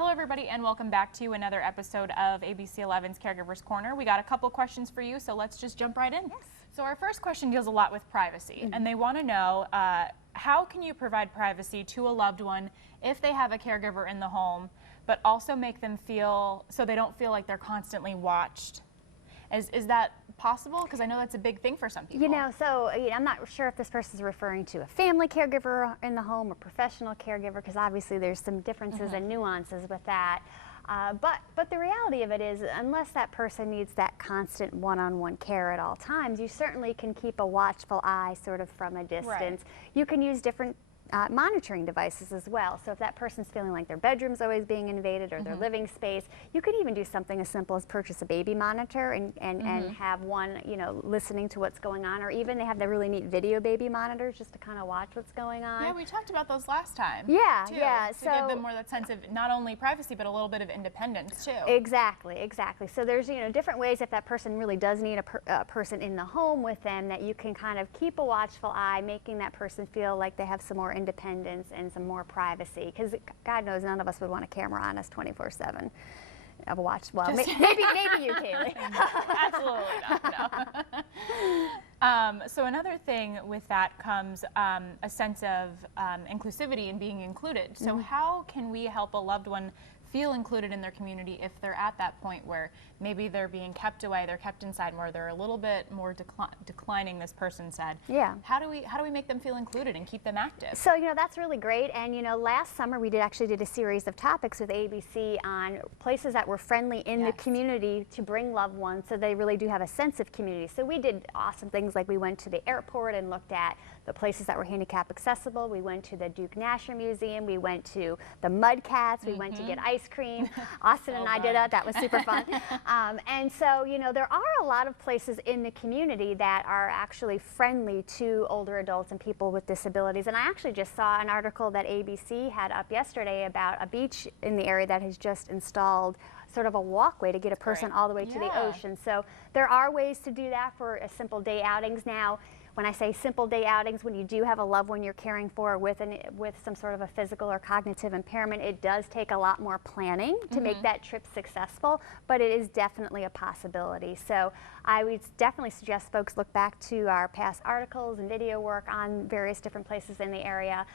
Hello everybody and welcome back to another episode of ABC 11's Caregivers Corner. We got a couple questions for you, so let's just jump right in. Yes. So our first question deals a lot with privacy, and they want to know how can you provide privacy to a loved one if they have a caregiver in the home, but also make them feel so they don't feel like they're constantly watched. Is that possible? Because I know that's a big thing for some people. You know, so I'm not sure if this person is referring to a family caregiver in the home or professional caregiver, because obviously there's some differences and nuances with that. But the reality of it is, unless that person needs that constant one-on-one care at all times, you certainly can keep a watchful eye sort of from a distance. Right. You can use different monitoring devices as well. So if that person's feeling like their bedroom's always being invaded or their living space, you could even do something as simple as purchase a baby monitor and have one, you know, listening to what's going on, or even they have the really neat video baby monitors just to kind of watch what's going on. Yeah, we talked about those last time. Yeah, too, yeah. To give them more that sense of not only privacy but a little bit of independence too. Exactly, exactly. So there's, you know, different ways if that person really does need a person in the home with them that you can kind of keep a watchful eye, making that person feel like they have some more independence and some more privacy, because God knows none of us would want a camera on us 24/7. I've watched, well, maybe you, Kaylee. Absolutely not, no. So another thing with that comes a sense of inclusivity and being included. So how can we help a loved one feel included in their community if they're at that point where maybe they're being kept away, they're kept inside more, they're a little bit more declining, this person said. Yeah. How do we make them feel included and keep them active? So, you know, that's really great. And, you know, last summer we actually did a series of topics with ABC on places that were friendly in the community to bring loved ones so they really do have a sense of community. So we did awesome things like we went to the airport and looked at the places that were handicap accessible. We went to the Duke Nasher Museum. We went to the Mud Cats. We went to get ice cream. Austin and I did that. That was super fun. And so, you know, there are a lot of places in the community that are actually friendly to older adults and people with disabilities. And I actually just saw an article that ABC had up yesterday about a beach in the area that has just installed sort of a walkway to get a person all the way to the ocean. So there are ways to do that for a simple day outings now. When I say simple day outings, when you do have a loved one you're caring for with some sort of a physical or cognitive impairment, it does take a lot more planning to make that trip successful, but it is definitely a possibility. So I would definitely suggest folks look back to our past articles and video work on various different places in the area,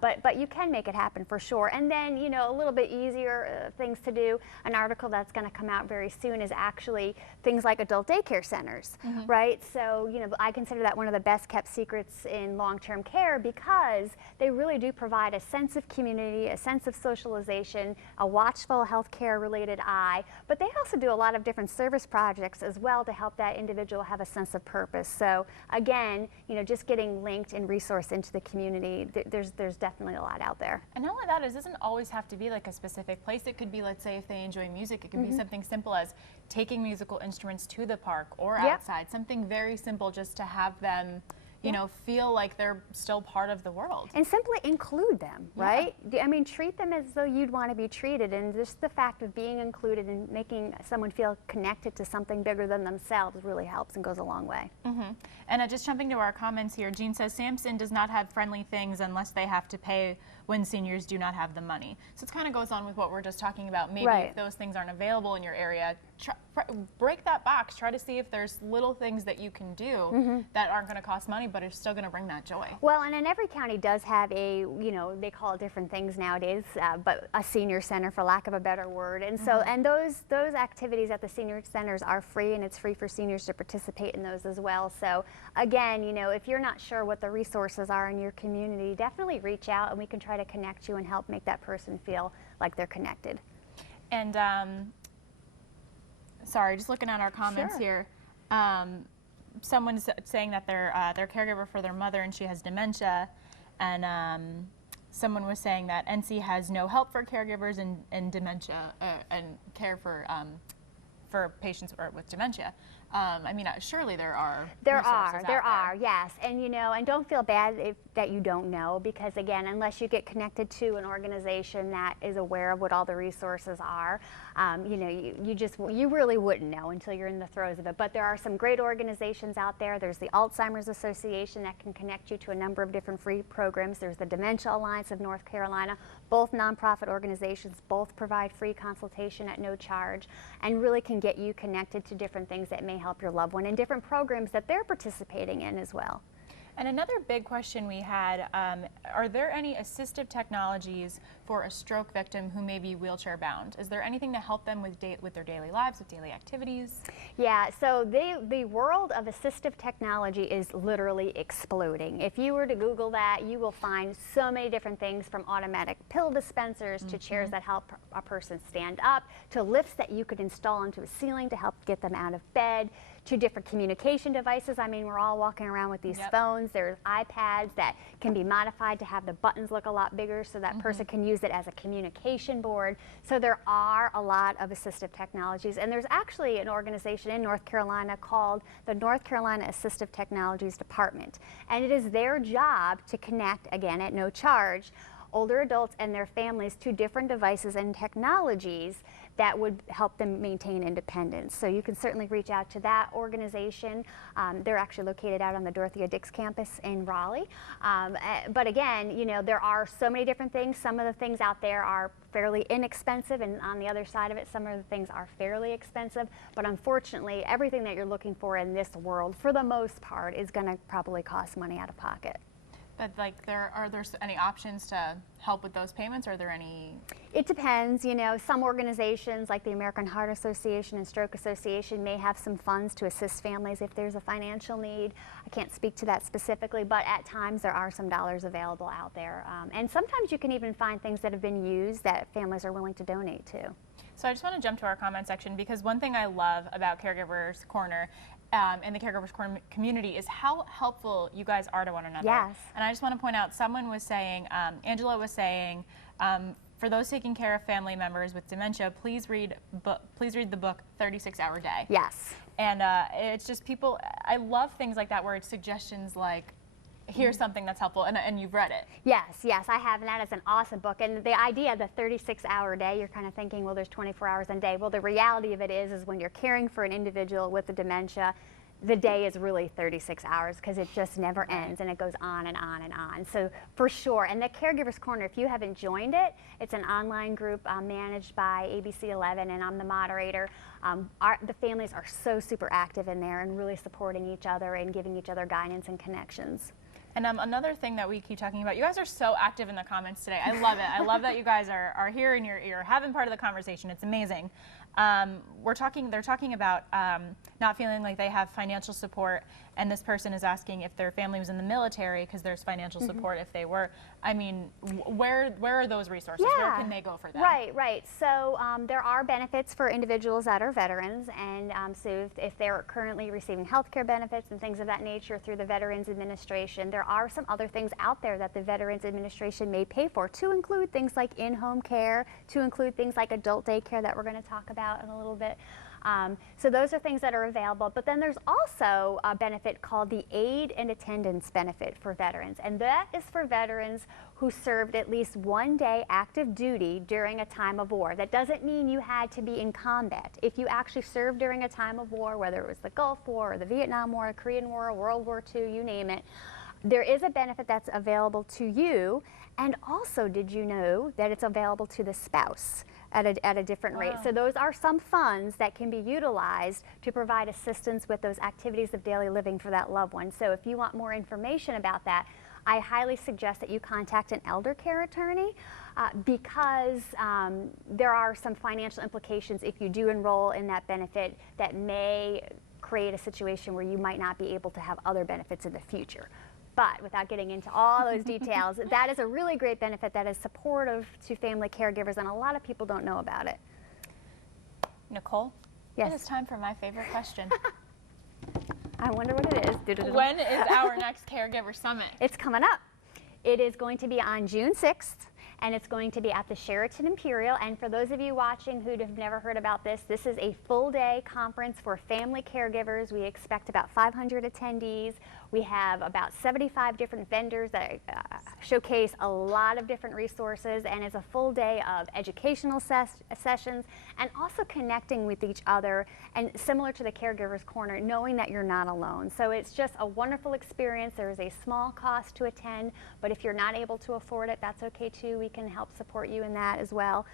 but you can make it happen for sure. And then, you know, a little bit easier things to do, an article that's going to come out very soon is actually things like adult daycare centers, right? So, you know, I consider that one of the best kept secrets in long-term care because they really do provide a sense of community, a sense of socialization, a watchful healthcare related eye, but they also do a lot of different service projects as well to help that individual have a sense of purpose. So again, you know, just getting linked and resourced into the community, there's definitely a lot out there. And not only that, it doesn't always have to be like a specific place. It could be, let's say, if they enjoy music, it could be something simple as taking musical instruments to the park or outside, something very simple just to have them, you know, feel like they're still part of the world. And simply include them, right? I mean, treat them as though you'd want to be treated, and just the fact of being included and making someone feel connected to something bigger than themselves really helps and goes a long way. And just jumping to our comments here, Jean says, Samson does not have friendly things unless they have to pay when seniors do not have the money. So it kind of goes on with what we're just talking about. Maybe if those things aren't available in your area, break that box. Try to see if there's little things that you can do that aren't going to cost money, but are still going to bring that joy. Well, and in every county does have a, you know, they call it different things nowadays, but a senior center, for lack of a better word. And so, and those activities at the senior centers are free, and it's free for seniors to participate in those as well. So again, you know, if you're not sure what the resources are in your community, definitely reach out and we can try to connect you and help make that person feel like they're connected. And sorry, just looking at our comments here. Someone's saying that they're caregiver for their mother and she has dementia, and someone was saying that NC has no help for caregivers and dementia and care for patients with dementia. I mean, surely there are There resources are, out there. yes. And and don't feel bad that you don't know, because again, unless you get connected to an organization that is aware of what all the resources are, you really wouldn't know until you're in the throes of it. But there are some great organizations out there. There's the Alzheimer's Association that can connect you to a number of different free programs. There's the Dementia Alliance of North Carolina. Both nonprofit organizations, both provide free consultation at no charge, and really can get you connected to different things that may help your loved one and different programs that they're participating in as well. And another big question we had, are there any assistive technologies for a stroke victim who may be wheelchair bound? Is there anything to help them with their daily lives, with daily activities? Yeah, so the world of assistive technology is literally exploding. If you were to Google that, you will find so many different things, from automatic pill dispensers to chairs that help a person stand up, to lifts that you could install into a ceiling to help get them out of bed, to different communication devices. I mean, we're all walking around with these phones. There's iPads that can be modified to have the buttons look a lot bigger so that person can use it as a communication board. So there are a lot of assistive technologies, and there's actually an organization in North Carolina called the North Carolina Assistive Technologies Department, and it is their job to connect, again at no charge, older adults and their families to different devices and technologies that would help them maintain independence. So you can certainly reach out to that organization. They're actually located out on the Dorothea Dix campus in Raleigh. But again, there are so many different things. Some of the things out there are fairly inexpensive, and on the other side of it, some of the things are fairly expensive. But unfortunately, everything that you're looking for in this world, for the most part, is going to probably cost money out of pocket. But are there any options to help with those payments? Are there any? It depends. Some organizations like the American Heart Association and Stroke Association may have some funds to assist families if there's a financial need. I can't speak to that specifically, but at times there are some dollars available out there. And sometimes you can even find things that have been used that families are willing to donate to. So I just want to jump to our comment section, because one thing I love about Caregivers Corner and the Caregivers Corner community is how helpful you guys are to one another. Yes. And I just want to point out, someone was saying, Angela was saying, for those taking care of family members with dementia, please read the book 36-Hour Day. Yes. And it's just people, I love things like that where it's suggestions like, here's something that's helpful, and you've read it. Yes, I have, and that is an awesome book. And the idea of the 36-hour day, you're kind of thinking, well, there's 24 hours in a day. Well, the reality of it is when you're caring for an individual with the dementia, the day is really 36 hours, because it just never ends, and it goes on and on and on. So for sure, and the Caregivers Corner, if you haven't joined it, it's an online group managed by ABC 11, and I'm the moderator. The families are so super active in there and really supporting each other and giving each other guidance and connections. And another thing that we keep talking about, you guys are so active in the comments today. I love it. I love that you guys are here and you're having part of the conversation. It's amazing. They're talking about not feeling like they have financial support, and this person is asking if their family was in the military, because there's financial support if they were. I mean, where are those resources? Where can they go for that? Right. So there are benefits for individuals that are veterans, and so if they're currently receiving health care benefits and things of that nature through the Veterans Administration, there are some other things out there that the Veterans Administration may pay for, to include things like in-home care, to include things like adult daycare that we're going to talk about in a little bit. So those are things that are available, but then there's also a benefit called the Aid and Attendance Benefit for veterans, and that is for veterans who served at least 1 day active duty during a time of war. That doesn't mean you had to be in combat. If you actually served during a time of war, whether it was the Gulf War or the Vietnam War, Korean War, World War II, you name it, there is a benefit that's available to you. And also, did you know that it's available to the spouse at a different rate? So those are some funds that can be utilized to provide assistance with those activities of daily living for that loved one. So if you want more information about that, I highly suggest that you contact an elder care attorney, because there are some financial implications if you do enroll in that benefit that may create a situation where you might not be able to have other benefits in the future. But without getting into all those details, that is a really great benefit that is supportive to family caregivers, and a lot of people don't know about it. Nicole? Yes. It is time for my favorite question. I wonder what it is. When is our next Caregiver Summit? It's coming up. It is going to be on June 6th, and it's going to be at the Sheraton Imperial. And for those of you watching who have never heard about this, this is a full-day conference for family caregivers. We expect about 500 attendees. We have about 75 different vendors that showcase a lot of different resources, and it's a full day of educational sessions and also connecting with each other, and similar to the Caregivers Corner, knowing that you're not alone. So it's just a wonderful experience. There is a small cost to attend, but if you're not able to afford it, that's okay too. We can help support you in that as well.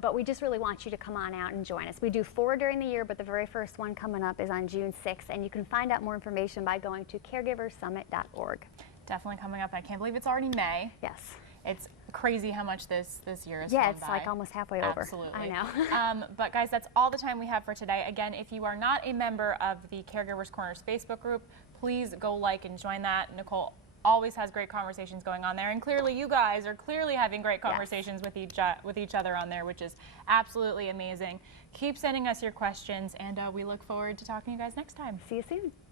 But we just really want you to come on out and join us. We do 4 during the year, but the very first one coming up is on June 6th, and you can find out more information by going to caregiversummit.org. Definitely coming up. I can't believe it's already May. Yes. It's crazy how much this year is. Yeah, it's like almost halfway over. Absolutely. I know. But guys, that's all the time we have for today. Again, if you are not a member of the Caregivers Corner's Facebook group, please go like and join that. Nicole always has great conversations going on there, and clearly you guys are clearly having great conversations with each other on there, which is absolutely amazing. Keep sending us your questions, and we look forward to talking to you guys next time. See you soon.